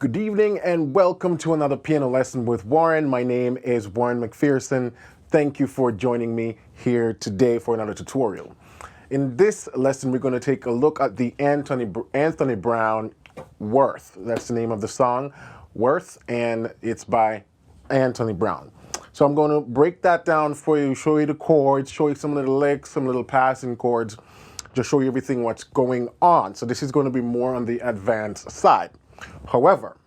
Good evening and welcome to another piano lesson with Warren. My name is Warren McPherson. Thank you for joining me here today for another tutorial. In this lesson, we're going to take a look at the Anthony Brown Worth. That's the name of the song, Worth, and it's by Anthony Brown. So I'm going to break that down for you, show you the chords, show you some little licks, some little passing chords, just show you everything what's going on. So this is going to be more on the advanced side. However,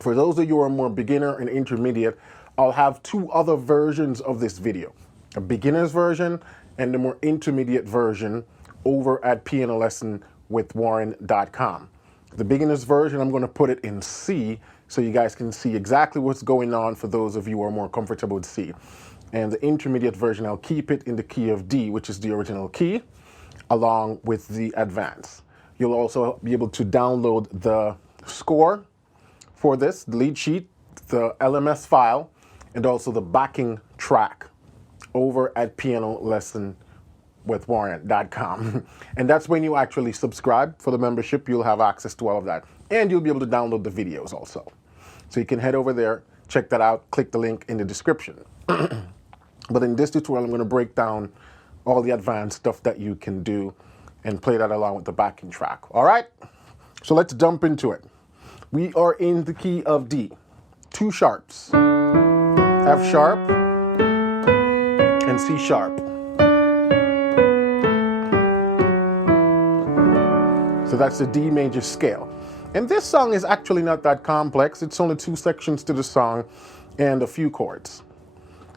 for those of you who are more beginner and intermediate, I'll have two other versions of this video, a beginner's version and the more intermediate version over at pianolessonwithwarren.com. The beginner's version, I'm going to put it in C so you guys can see exactly what's going on for those of you who are more comfortable with C. And the intermediate version, I'll keep it in the key of D, which is the original key, along with the advance. You'll also be able to download the score for this, the lead sheet, the LMS file, and also the backing track over at pianolessonwithwarren.com. And that's when you actually subscribe for the membership. You'll have access to all of that. And you'll be able to download the videos also. So you can head over there, check that out, click the link in the description. But in this tutorial, I'm going to break down all the advanced stuff that you can do and play that along with the backing track. All right? So let's jump into it. We are in the key of D. Two sharps, F sharp and C sharp. So that's the D major scale. And this song is actually not that complex. It's only two sections to the song and a few chords.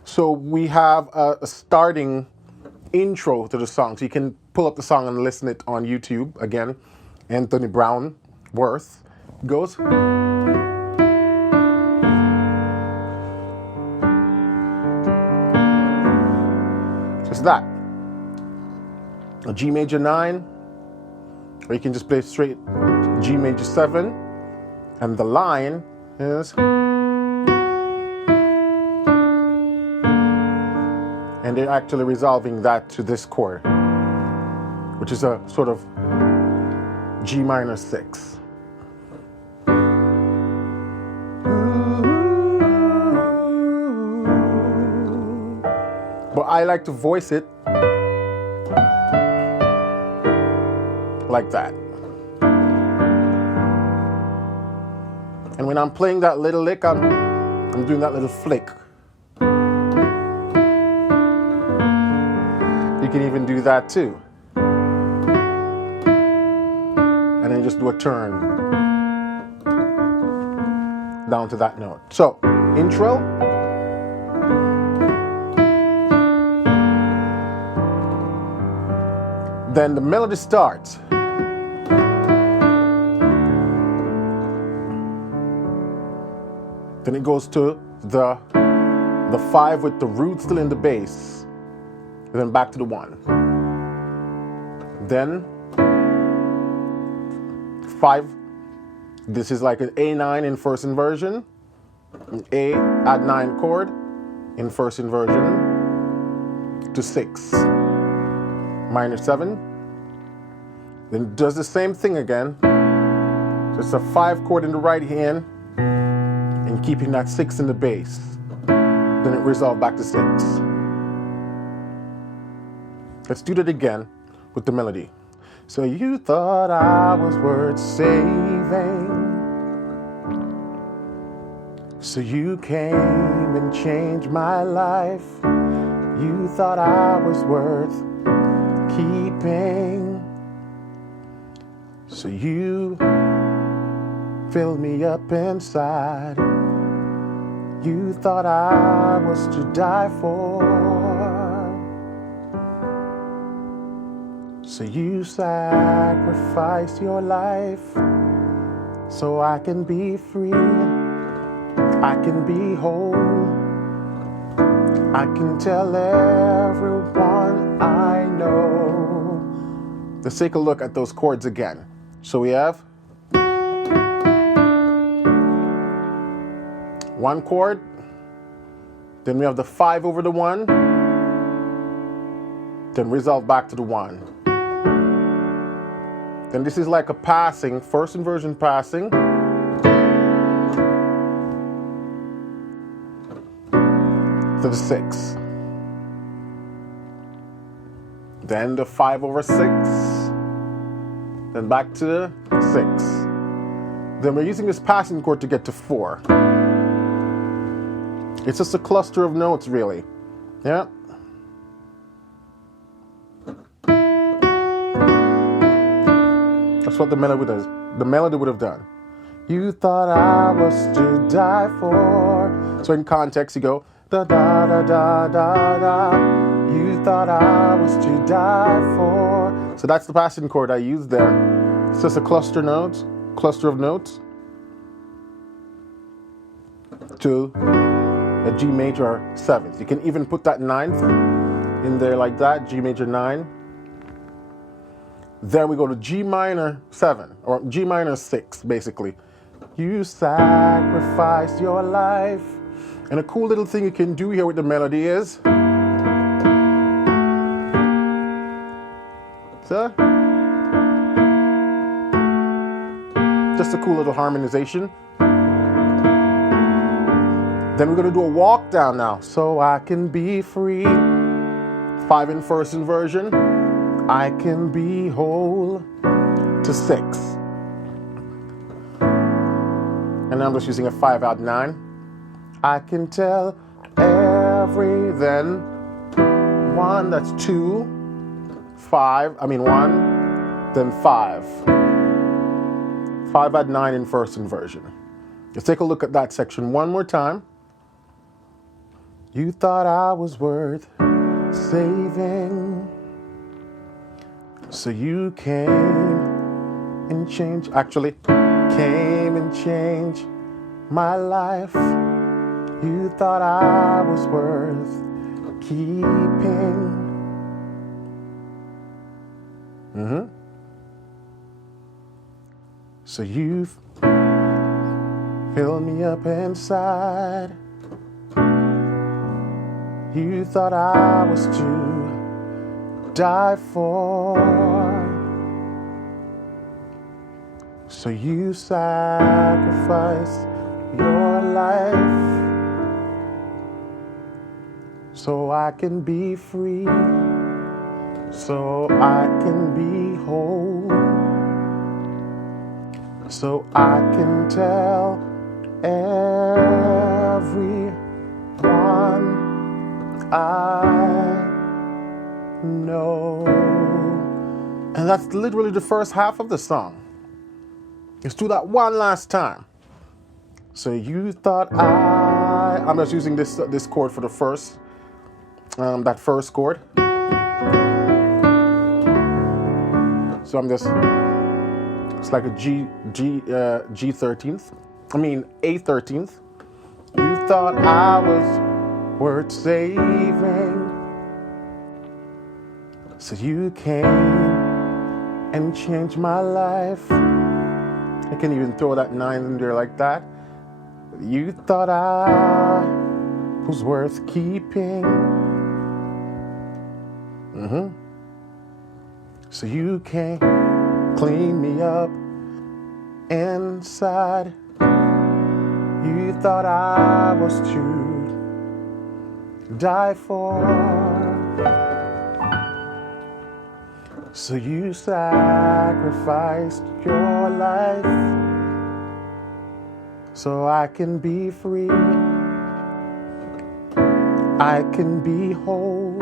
So we have a starting intro to the song. So you can pull up the song and listen it on YouTube. Again, Anthony Brown Worth goes. Just that. A G major 9, or you can just play straight G major 7, and the line is, and they're actually resolving that to this chord, which is a sort of G minor 6. But I like to voice it like that. And when I'm playing that little lick, I'm doing that little flick. You can even do that too. And then just do a turn down to that note. So, intro. Then the melody starts. Then it goes to the 5 with the root still in the bass. And then back to the 1. Then 5. This is like an A9 in first inversion. An A add 9 chord in first inversion to 6. Minor 7. Then does the same thing again. Just a 5 chord in the right hand and keeping that 6 in the bass. Then it resolves back to 6. Let's do that again with the melody. So you thought I was worth saving, so you came and changed my life. You thought I was worth keeping, so you filled me up inside. You thought I was to die for, so you sacrificed your life so I can be free, I can be whole, I can tell everyone I know. Let's take a look at those chords again. So we have 1 chord, then we have the 5 over the 1, then resolve back to the 1. Then this is like a passing, first inversion passing, to the 6. Then the 5/6. Then back to the 6. Then we're using this passing chord to get to 4. It's just a cluster of notes, really. Yeah. That's what the melody does. The melody would have done. You thought I was to die for. So in context, you go da da da da da da. You thought I was to die for. So that's the passing chord I used there. It's just a cluster of notes to a G major 7th. You can even put that 9th in there like that, G major 9. Then we go to G minor 7, or G minor 6, basically. You sacrificed your life. And a cool little thing you can do here with the melody is, so, just a cool little harmonization. Then we're going to do a walk down now. So I can be free. 5 in first inversion. I can be whole to 6. And I'm just using a 5 out 9. I can tell every, then 1, that's 2, 5, 1, then 5. 5 out 9 in first inversion. Let's take a look at that section one more time. You thought I was worth saving, so you came and changed my life. You thought I was worth keeping. So you've filled me up inside. You thought I was to die for. So you sacrificed your life so I can be free, so I can be whole, so I can tell everyone I know. And that's literally the first half of the song. Let's do that one last time. So you thought I'm just using this chord for the first, that first chord. So I'm just, it's like a G 13th. A 13th. You thought I was worth saving, so you came and changed my life. I can even throw that 9 in there like that. You thought I was worth keeping. So you came, clean me up inside. You thought I was to die for. So you sacrificed your life so I can be free, I can be whole,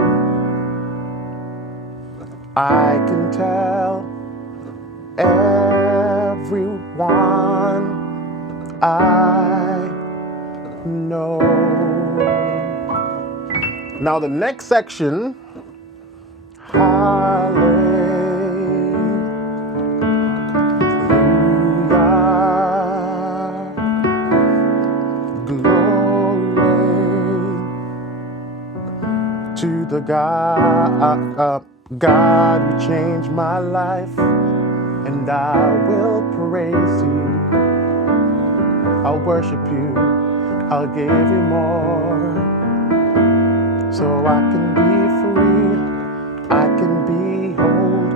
I can tell everyone I know. Now the next section, to the God who changed my life, and I will praise you. I'll worship you, I'll give you more, so I can be free, I can be whole,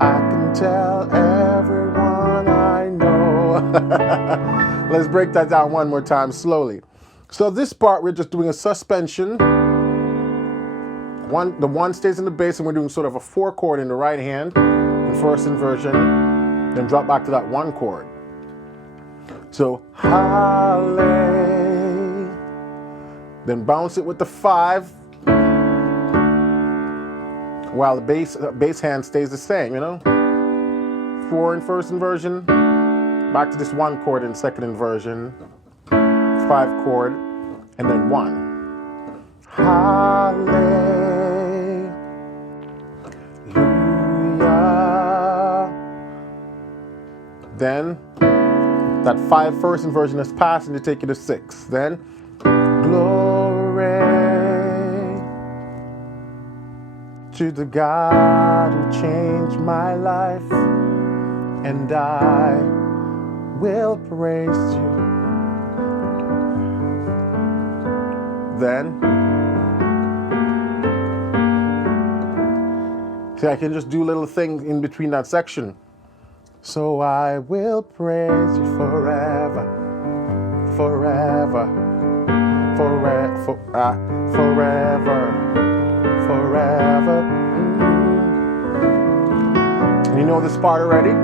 I can tell everyone I know. Let's break that down one more time slowly. So this part, we're just doing a suspension, The one stays in the bass, and we're doing sort of a 4 chord in the right hand in first inversion, then drop back to that 1 chord. So hallelujah, then bounce it with the 5, while the bass hand stays the same, you know. 4 in first inversion, back to this 1 chord in second inversion, 5 chord, and then 1. Hallelujah. Then that 5 first inversion is passed and you take it to 6. Then glory to the God who changed my life, and I will praise you. Then, see, I can just do little things in between that section. So I will praise you forever, forever, forever, forever, forever. You know this part already?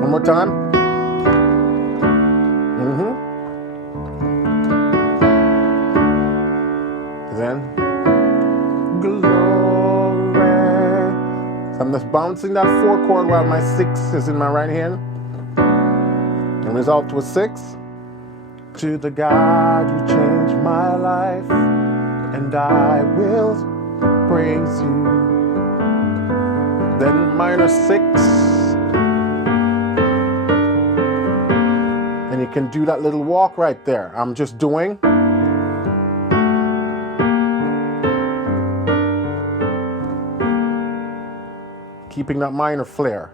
One more time. Then glory. So I'm just bouncing that 4 chord while my 6 is in my right hand, and resolve to a 6. To the God who changed my life, and I will praise you. Then minor 6. And you can do that little walk right there. I'm just doing. Keeping that minor flair.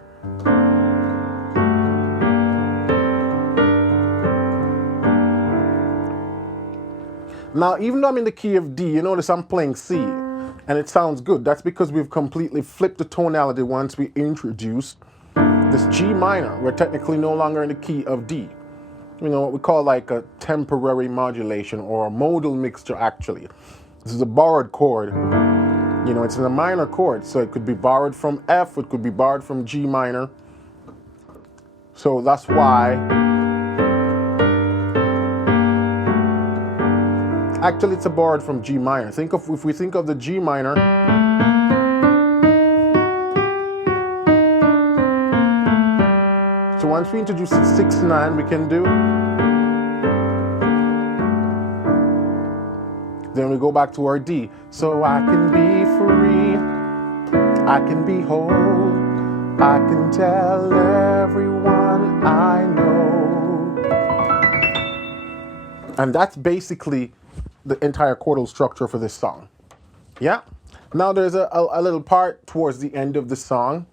Now, even though I'm in the key of D, you notice I'm playing C, and it sounds good. That's because we've completely flipped the tonality once we introduced this G minor. We're technically no longer in the key of D. You know, what we call like a temporary modulation, or a modal mixture, actually. This is a borrowed chord. You know, it's in a minor chord, so it could be borrowed from F, it could be borrowed from G minor. So that's why. Actually, it's a borrowed from G minor. If we think of the G minor, so once we introduce 6/9, we can do. Then we go back to our D. So I can be free, I can be whole, I can tell everyone I know. And that's basically the entire chordal structure for this song. Yeah? Now there's a little part towards the end of the song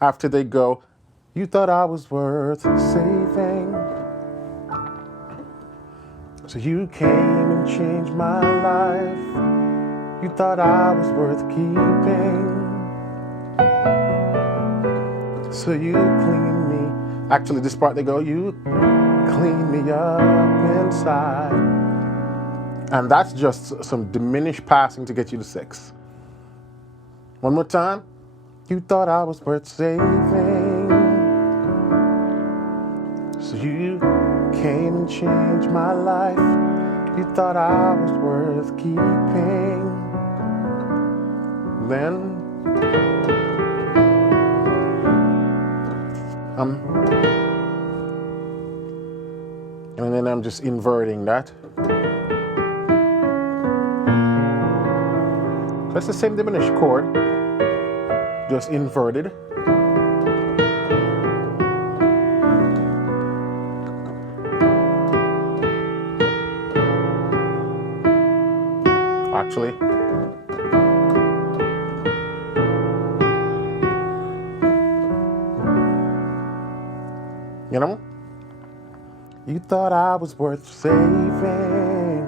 after they go, you thought I was worth saving, so you came and changed my life. You thought I was worth keeping, so you cleaned me. Actually, this part they go, you cleaned me up inside. And that's just some diminished passing to get you to 6. One more time. You thought I was worth saving, so you came and changed my life. You thought I was worth keeping. Then and then I'm just inverting that. That's the same diminished chord, just inverted. Actually, you know, you thought I was worth saving,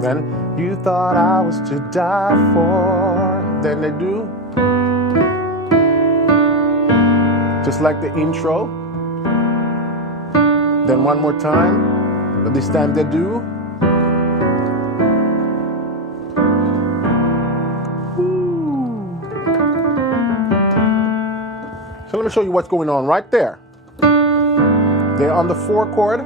then you thought I was to die for. Then they do, just like the intro. Then one more time, but this time they do. So let me show you what's going on right there. They're on the 4 chord.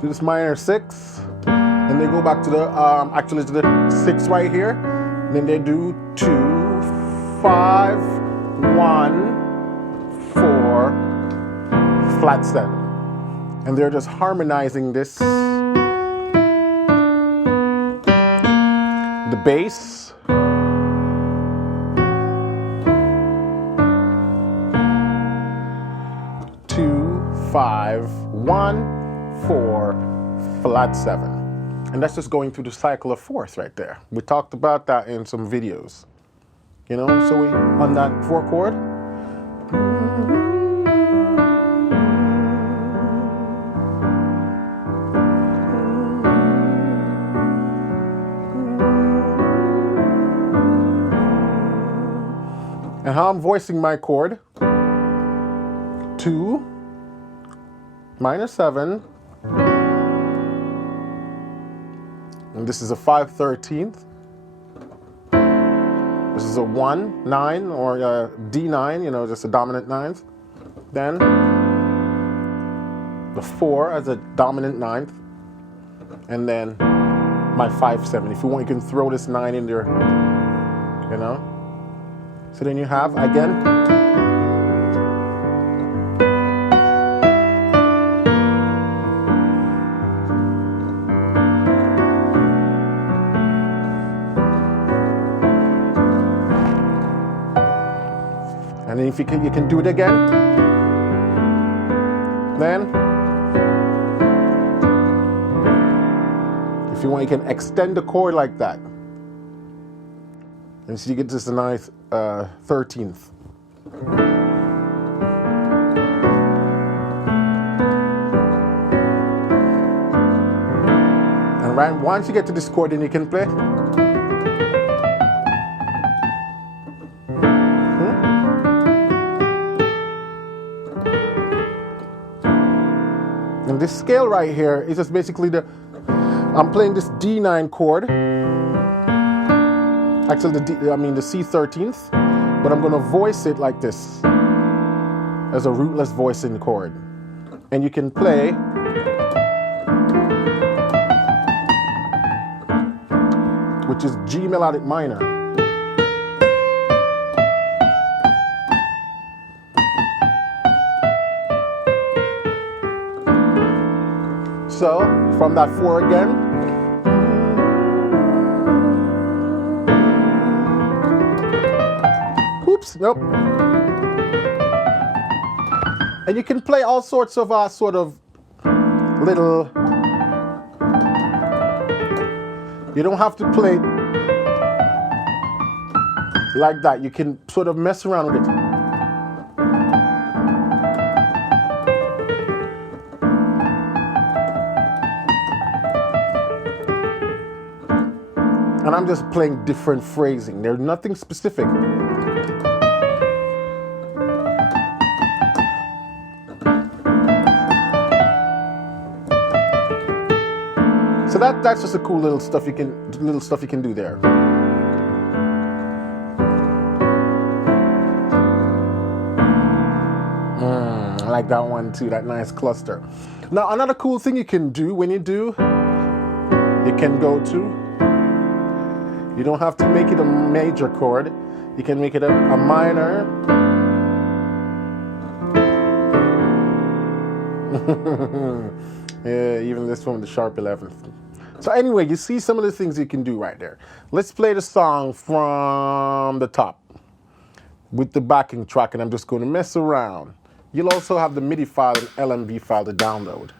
To this minor 6. And they go back to the, actually to the 6 right here. And then they do 2, 5, 1, 4, flat 7. And they're just harmonizing this. The bass. 5, 1, 4, flat 7. And that's just going through the cycle of fourths right there. We talked about that in some videos. You know, so we, on that 4 chord. And how I'm voicing my chord. 2, minor 7, and this is a 5/13. This is a 1/9 or a D9, you know, just a dominant ninth. Then the 4 as a dominant ninth, and then my 5/7. If you want, you can throw this 9 in there, you know. So then you have again. And if you can do it again. Then, if you want, you can extend the chord like that. And so you get this a nice 13th. And right once you get to this chord, then you can play. And this scale right here is just basically I'm playing this D9 chord. Actually, the C13th, but I'm gonna voice it like this as a rootless voicing chord. And you can play which is G melodic minor. So, from that 4 again. Oops, nope. And you can play all sorts of sort of little. You don't have to play like that. You can sort of mess around with it. And I'm just playing different phrasing. There's nothing specific. So that's just a cool little stuff you can do there. I like that one too, that nice cluster. Now another cool thing you can do when you do, you can go to. You don't have to make it a major chord. You can make it a minor. Yeah, even this one, the sharp 11th. So anyway, you see some of the things you can do right there. Let's play the song from the top with the backing track, and I'm just going to mess around. You'll also have the MIDI file and LMB file to download.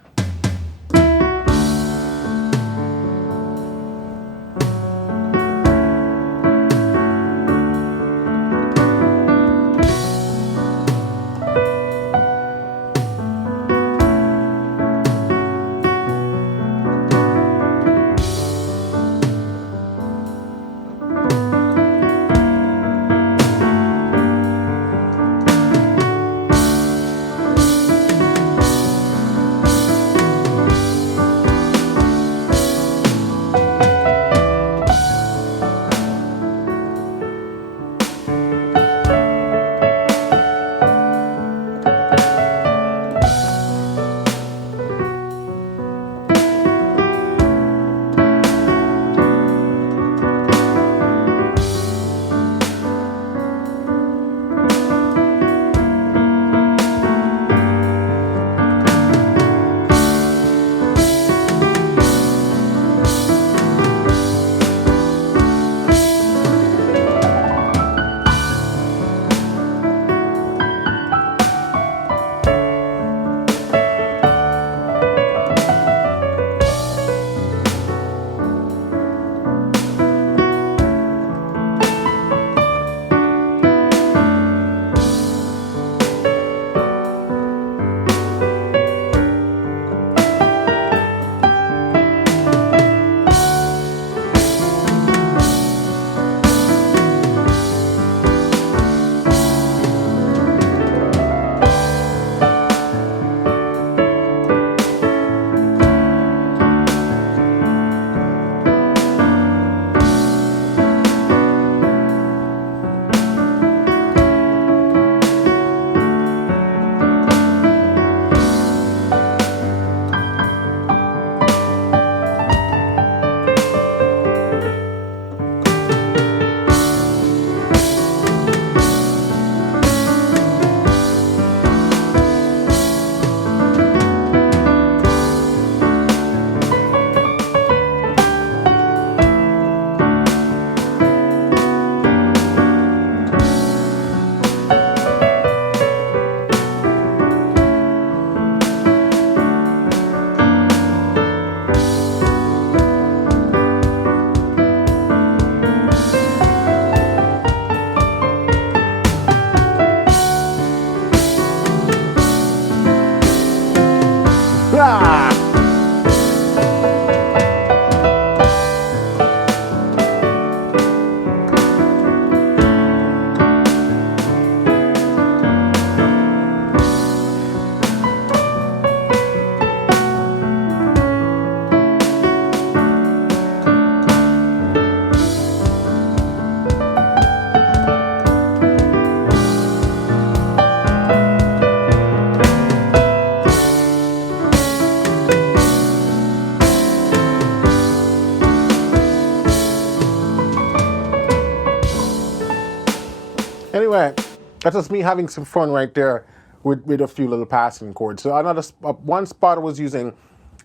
Anyway, that's just me having some fun right there with a few little passing chords. So another one spot I was using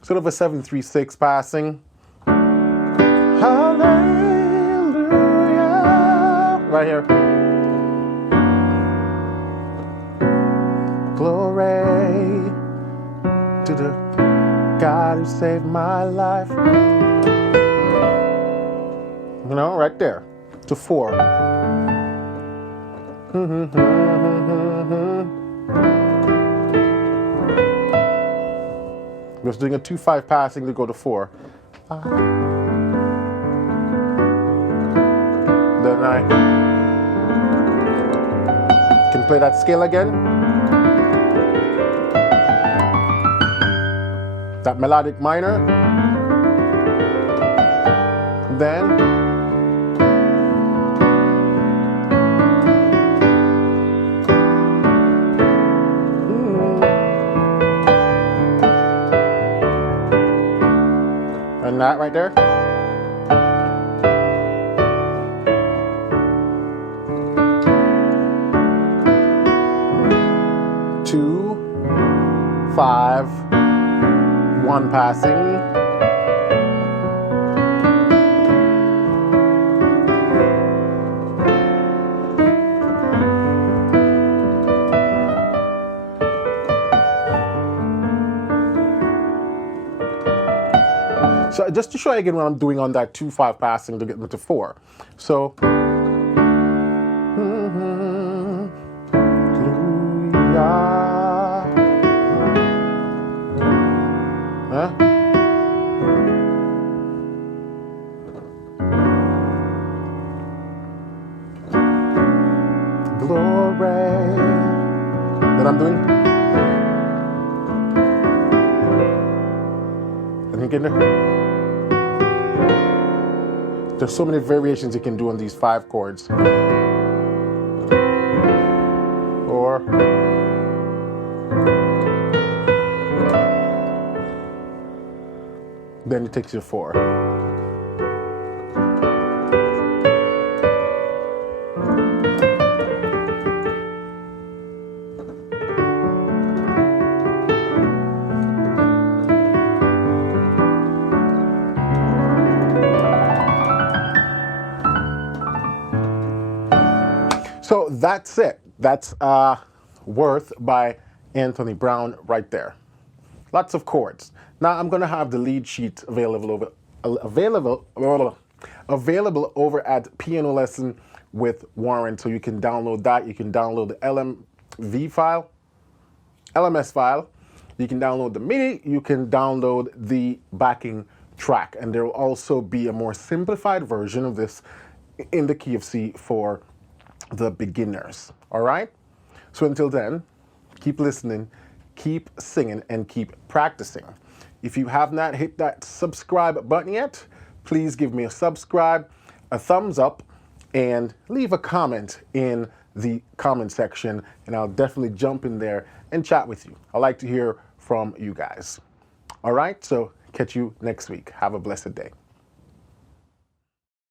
sort of a 7-3-6 passing. Hallelujah. Right here. Glory to the God who saved my life. You know, right there. To 4. Just doing a 2-5 passing to go to 4. Then I can play that scale again. That melodic minor. Then and that right there. Two, 5, 1 passing. So just to show you again what I'm doing on that 2-5 passing to get into 4. So glory. Then I'm doing. And again, there's so many variations you can do on these 5 chords. Or then it takes you to 4. So that's it. That's Worth by Anthony Brown right there. Lots of chords. Now I'm going to have the lead sheet available over at Piano Lesson with Warren, so you can download that. You can download the LMS file. You can download the MIDI. You can download the backing track, and there will also be a more simplified version of this in the key of C for the beginners. All right? So until then, keep listening, keep singing, and keep practicing. If you have not hit that subscribe button yet, please give me a subscribe, a thumbs up, and leave a comment in the comment section, and I'll definitely jump in there and chat with you. I like to hear from you guys. All right? So catch you next week. Have a blessed day.